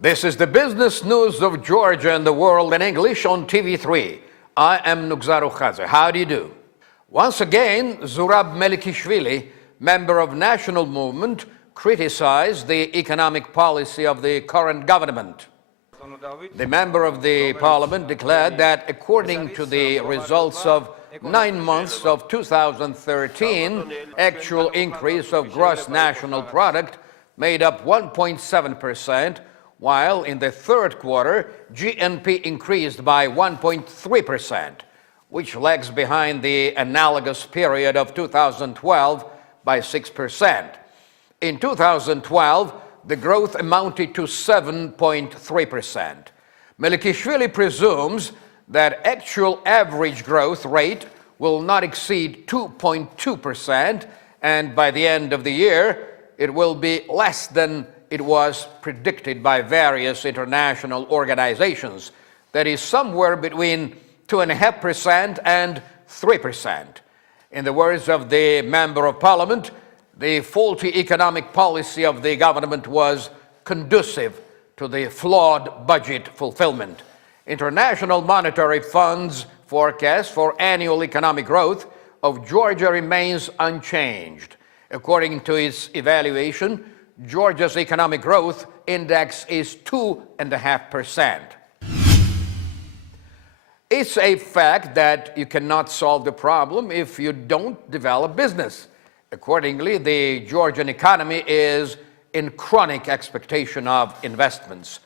This is the business news of Georgia and the world in English on TV3. I am Nugzar Ukhadze. How do you do? Once again, Zurab Melikishvili, member of National Movement, criticized the economic policy of the current government. The member of the parliament declared that according to the results of 9 months of 2013, actual increase of gross national product made up 1.7%, while in the third quarter, GNP increased by 1.3%, which lags behind the analogous period of 2012 by 6%. In 2012, the growth amounted to 7.3%. Melikishvili presumes that actual average growth rate will not exceed 2.2%, and by the end of the year, it will be less than it was predicted by various international organizations, that is somewhere between 2.5% and 3%. In the words of the Member of Parliament, the faulty economic policy of the government was conducive to the flawed budget fulfillment. International Monetary Fund's forecast for annual economic growth of Georgia remains unchanged. According to its evaluation, Georgia's economic growth index is 2.5%. It's a fact that you cannot solve the problem if you don't develop business. Accordingly, the Georgian economy is in chronic expectation of investments.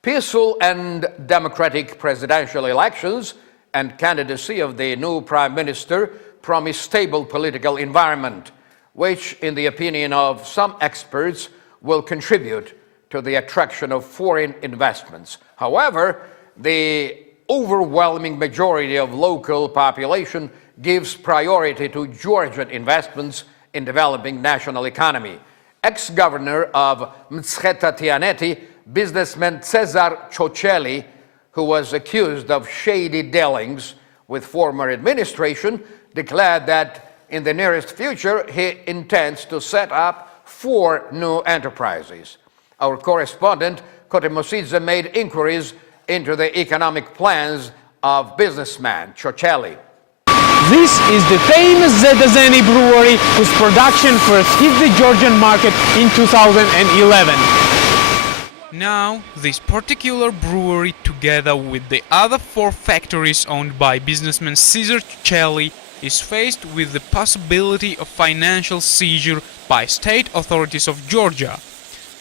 Peaceful and democratic presidential elections and candidacy of the new prime minister promise stable political environment, which, in the opinion of some experts, will contribute to the attraction of foreign investments. However, the overwhelming majority of local population gives priority to Georgian investments in developing national economy. Ex-governor of Mtskheta-Tianeti, businessman Cesar Ciochelli, who was accused of shady dealings with former administration, declared that in the nearest future he intends to set up 4 new enterprises. Our correspondent, Kote Mosidze, made inquiries into the economic plans of businessman Ciochelli. This is the famous Zeta brewery, whose production first hit the Georgian market in 2011. Now, this particular brewery, together with the other 4 factories owned by businessman Cesar Ciochelli, is faced with the possibility of financial seizure by state authorities of Georgia.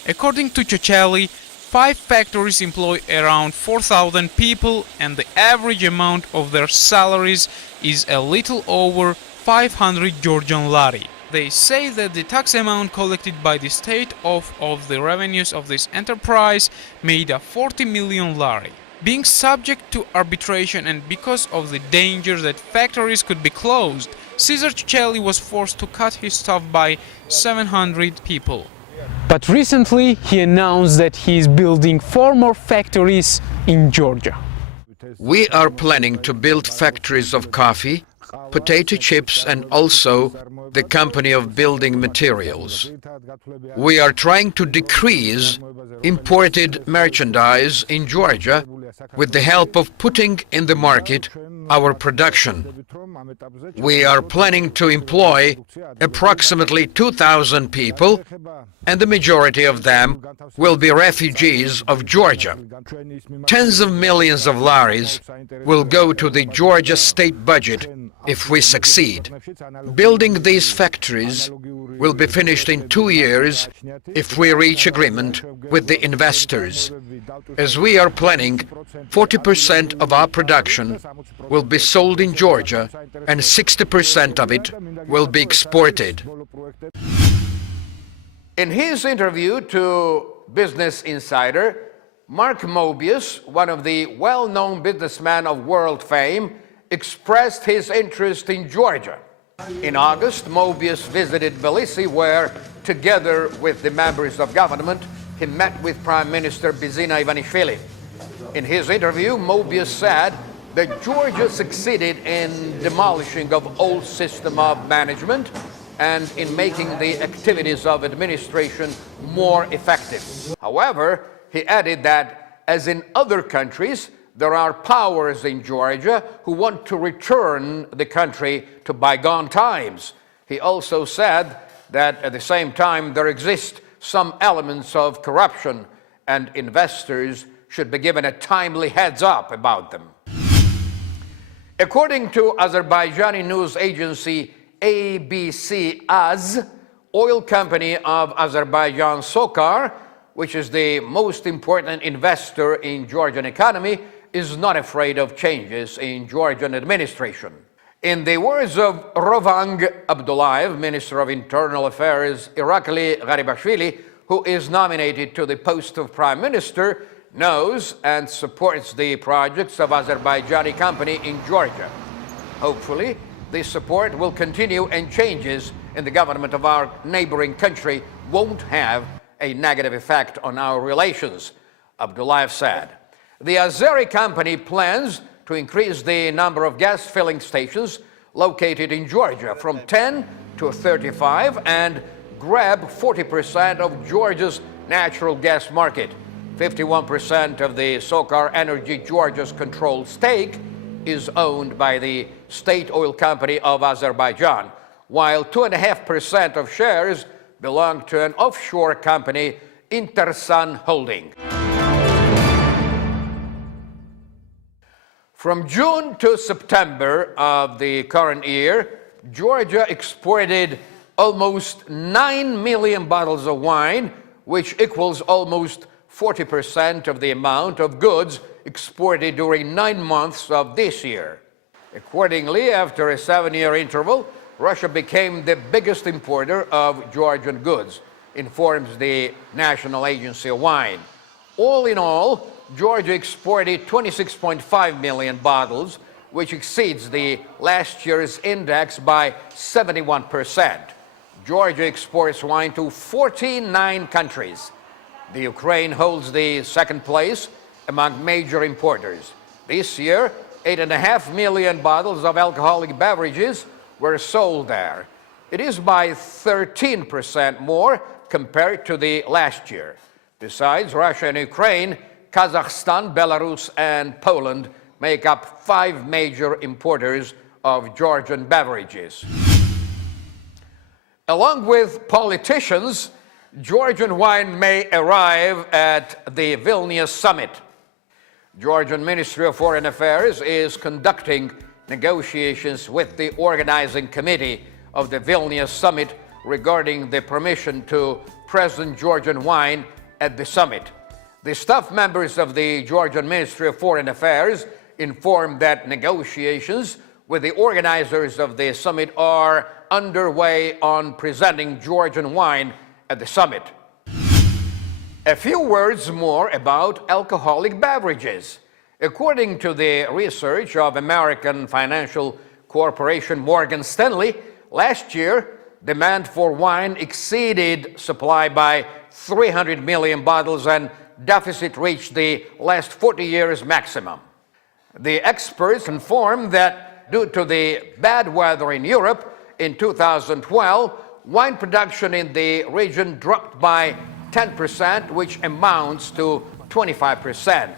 According to Ciochelli, 5 factories employ around 4,000 people, and the average amount of their salaries is a little over 500 Georgian lari. They say that the tax amount collected by the state of the revenues of this enterprise made up 40 million lari. Being subject to arbitration and because of the danger that factories could be closed, Cesar Ciochelli was forced to cut his staff by 700 people. But recently he announced that he is building 4 more factories in Georgia. We are planning to build factories of coffee, potato chips, and also the company of building materials. We are trying to decrease imported merchandise in Georgia with the help of putting in the market our production. We are planning to employ approximately 2,000 people, and the majority of them will be refugees of Georgia. Tens of millions of laris will go to the Georgia state budget if we succeed. Building these factories will be finished in 2 years if we reach agreement with the investors. As we are planning, 40% of our production will be sold in Georgia and 60% of it will be exported. In his interview to Business Insider, Mark Mobius, one of the well-known businessmen of world fame, expressed his interest in Georgia. In August, Mobius visited Tbilisi, where, together with the members of government, he met with Prime Minister Bizina Ivanishvili. In his interview, Mobius said that Georgia succeeded in demolishing of old system of management and in making the activities of administration more effective. However, he added that, as in other countries, there are powers in Georgia who want to return the country to bygone times. He also said that at the same time there exist some elements of corruption and investors should be given a timely heads up about them. According to Azerbaijani news agency ABC-AZ, oil company of Azerbaijan SOCAR, which is the most important investor in Georgian economy, is not afraid of changes in Georgian administration. In the words of Rovang Abdullayev, Minister of Internal Affairs, Irakli Garibashvili, who is nominated to the post of Prime Minister, knows and supports the projects of Azerbaijani company in Georgia. Hopefully, this support will continue and changes in the government of our neighboring country won't have a negative effect on our relations, Abdullayev said. The Azeri company plans to increase the number of gas filling stations located in Georgia from 10 to 35 and grab 40% of Georgia's natural gas market. 51% of the SOCAR Energy Georgia's controlled stake is owned by the state oil company of Azerbaijan, while 2.5% of shares belong to an offshore company, Intersan Holding. From June to September of the current year, Georgia exported almost 9 million bottles of wine, which equals almost 40% of the amount of goods exported during 9 months of this year. Accordingly, after a 7-year interval, Russia became the biggest importer of Georgian goods, informs the National Agency of Wine. All in all, Georgia exported 26.5 million bottles, which exceeds the last year's index by 71%. Georgia exports wine to 49 countries. The Ukraine holds the second place among major importers. This year, 8.5 million bottles of alcoholic beverages were sold there. It is by 13% more compared to the last year. Besides Russia and Ukraine, Kazakhstan, Belarus, and Poland make up 5 major importers of Georgian beverages. Along with politicians, Georgian wine may arrive at the Vilnius summit. Georgian Ministry of Foreign Affairs is conducting negotiations with the organizing committee of the Vilnius summit regarding the permission to present Georgian wine at the summit. The staff members of the Georgian Ministry of Foreign Affairs informed that negotiations with the organizers of the summit are underway on presenting Georgian wine at the summit. A few words more about alcoholic beverages. According to the research of American financial corporation Morgan Stanley, last year, demand for wine exceeded supply by 300 million bottles and deficit reached the last 40 years maximum. The experts informed that due to the bad weather in Europe in 2012, wine production in the region dropped by 10%, which amounts to 25%,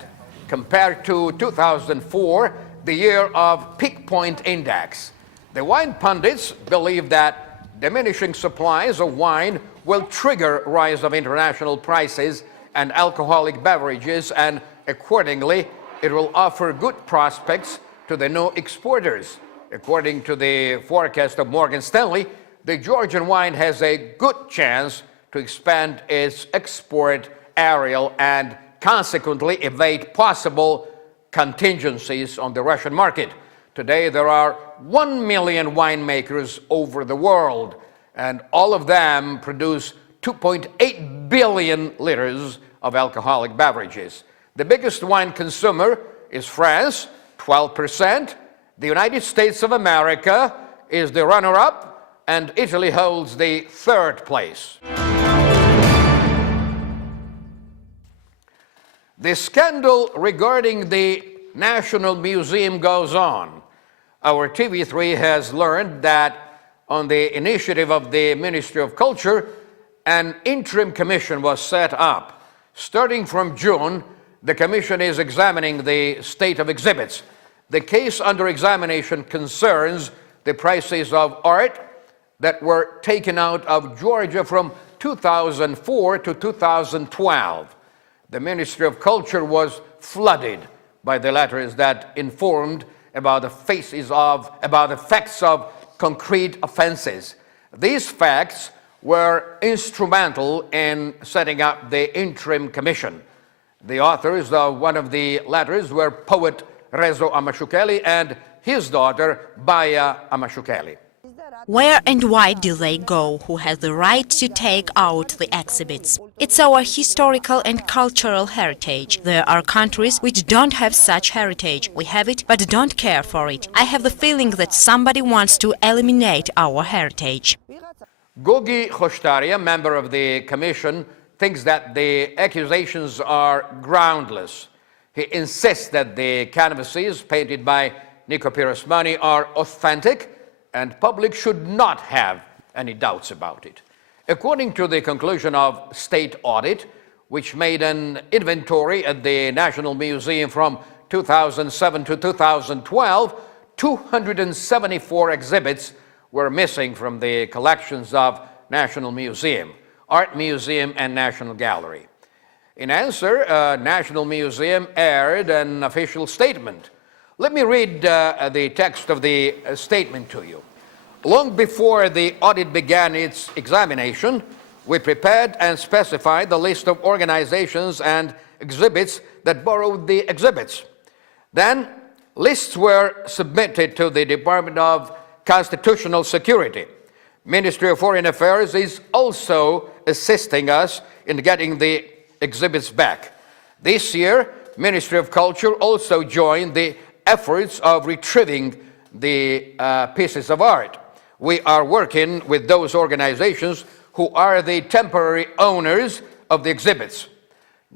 compared to 2004, the year of peak point index. The wine pundits believe that diminishing supplies of wine will trigger rise of international prices and alcoholic beverages, and accordingly, it will offer good prospects to the new exporters. According to the forecast of Morgan Stanley, the Georgian wine has a good chance to expand its export areal and consequently evade possible contingencies on the Russian market. Today, there are 1 million winemakers over the world, and all of them produce 2.8 billion liters of alcoholic beverages. The biggest wine consumer is France, 12%. The United States of America is the runner-up, and Italy holds the 3rd place. The scandal regarding the National Museum goes on. Our TV3 has learned that on the initiative of the Ministry of Culture, an interim commission was set up. Starting from June, the Commission is examining the state of exhibits. The case under examination concerns the prices of art that were taken out of Georgia from 2004 to 2012. The Ministry of Culture was flooded by the letters that informed about the facts of concrete offenses. These facts were instrumental in setting up the interim commission. The authors of one of the letters were poet Rezo Amashukeli and his daughter Baya Amashukeli. Where and why do they go? Who has the right to take out the exhibits? It's our historical and cultural heritage. There are countries which don't have such heritage. We have it, but don't care for it. I have the feeling that somebody wants to eliminate our heritage. Gogi Khoshtaria, member of the commission, thinks that the accusations are groundless. He insists that the canvases painted by Nico Pirosmani are authentic and public should not have any doubts about it. According to the conclusion of state audit, which made an inventory at the National Museum from 2007 to 2012, 274 exhibits were missing from the collections of National Museum, Art Museum, and National Gallery. In answer, National Museum aired an official statement. Let me read the text of the statement to you. Long before the audit began its examination, we prepared and specified the list of organizations and exhibits that borrowed the exhibits. Then, lists were submitted to the Department of Constitutional Security. Ministry of Foreign Affairs is also assisting us in getting the exhibits back. This year, Ministry of Culture also joined the efforts of retrieving the pieces of art. We are working with those organizations who are the temporary owners of the exhibits.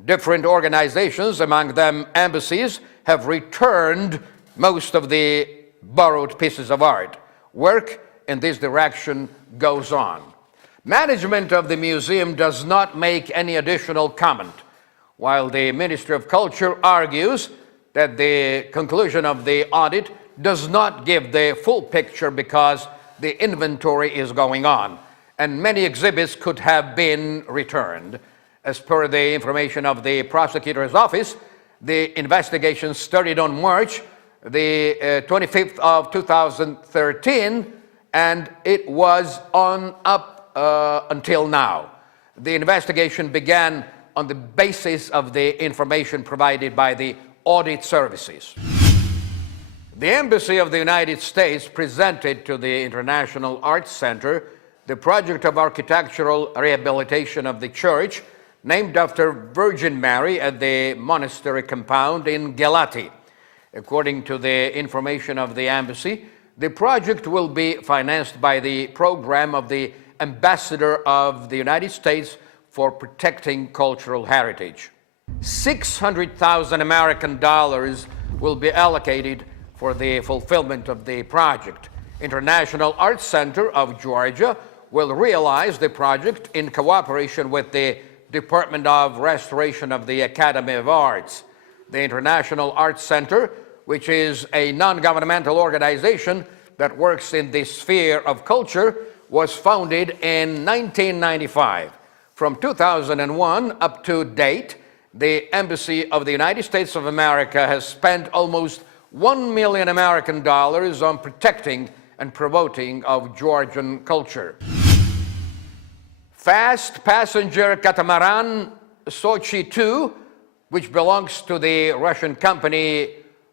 Different organizations, among them embassies, have returned most of the borrowed pieces of art. Work in this direction goes on. Management of the museum does not make any additional comment, while the Ministry of Culture argues that the conclusion of the audit does not give the full picture because the inventory is going on, and many exhibits could have been returned. As per the information of the prosecutor's office, the investigation started on March the 25th of 2013, and it was on up until now. The investigation began on the basis of the information provided by the audit services. The Embassy of the United States presented to the International Arts Center the project of architectural rehabilitation of the church named after Virgin Mary at the monastery compound in Gelati. According to the information of the embassy, the project will be financed by the program of the Ambassador of the United States for Protecting Cultural Heritage. $600,000 American dollars will be allocated for the fulfillment of the project. International Arts Center of Georgia will realize the project in cooperation with the Department of Restoration of the Academy of Arts. The International Arts Center, which is a non-governmental organization that works in the sphere of culture, was founded in 1995. From 2001 up to date, the Embassy of the United States of America has spent almost $1 million American dollars on protecting and promoting of Georgian culture. Fast passenger catamaran Sochi 2, which belongs to the Russian company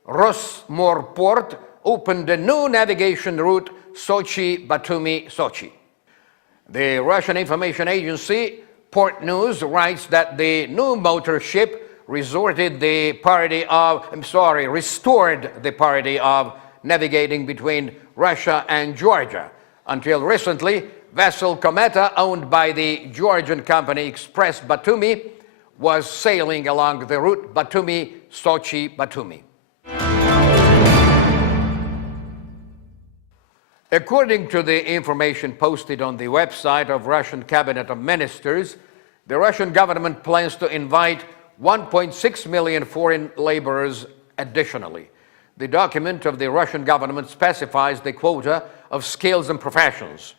Rosmorport, opened a new navigation route Sochi-Batumi-Sochi. The Russian information agency Port News writes that the new motor ship restored the parity of navigating between Russia and Georgia. Until recently, vessel Kometa, owned by the Georgian company Express Batumi, was sailing along the route Batumi-Sochi-Batumi. According to the information posted on the website of Russian Cabinet of Ministers, The Russian government plans to invite 1.6 million foreign laborers additionally. The document of the Russian government specifies the quota of skills and professions.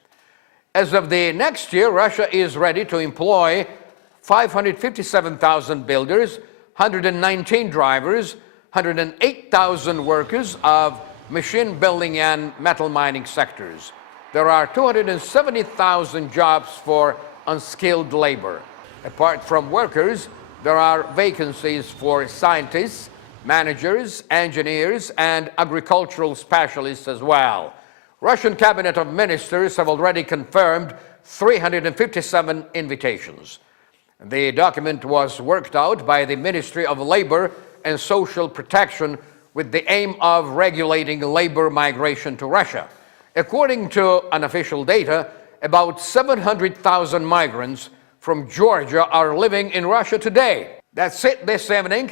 As of the next year, Russia is ready to employ 557,000 builders, 119 drivers, 108,000 workers of machine building and metal mining sectors. There are 270,000 jobs for unskilled labor. Apart from workers, there are vacancies for scientists, managers, engineers, and agricultural specialists as well. Russian cabinet of ministers have already confirmed 357 invitations. The document was worked out by the Ministry of Labor and Social Protection with the aim of regulating labor migration to Russia. According to unofficial data, about 700,000 migrants from Georgia are living in Russia today. That's it this evening.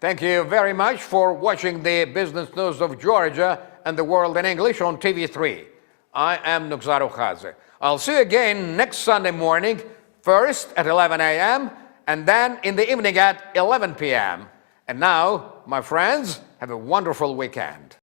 Thank you very much for watching the business news of Georgia and the world in English on TV3. I am Nugzaru. I'll see you again next Sunday morning, first at 11 a.m. and then in the evening at 11 p.m. And now, my friends, have a wonderful weekend.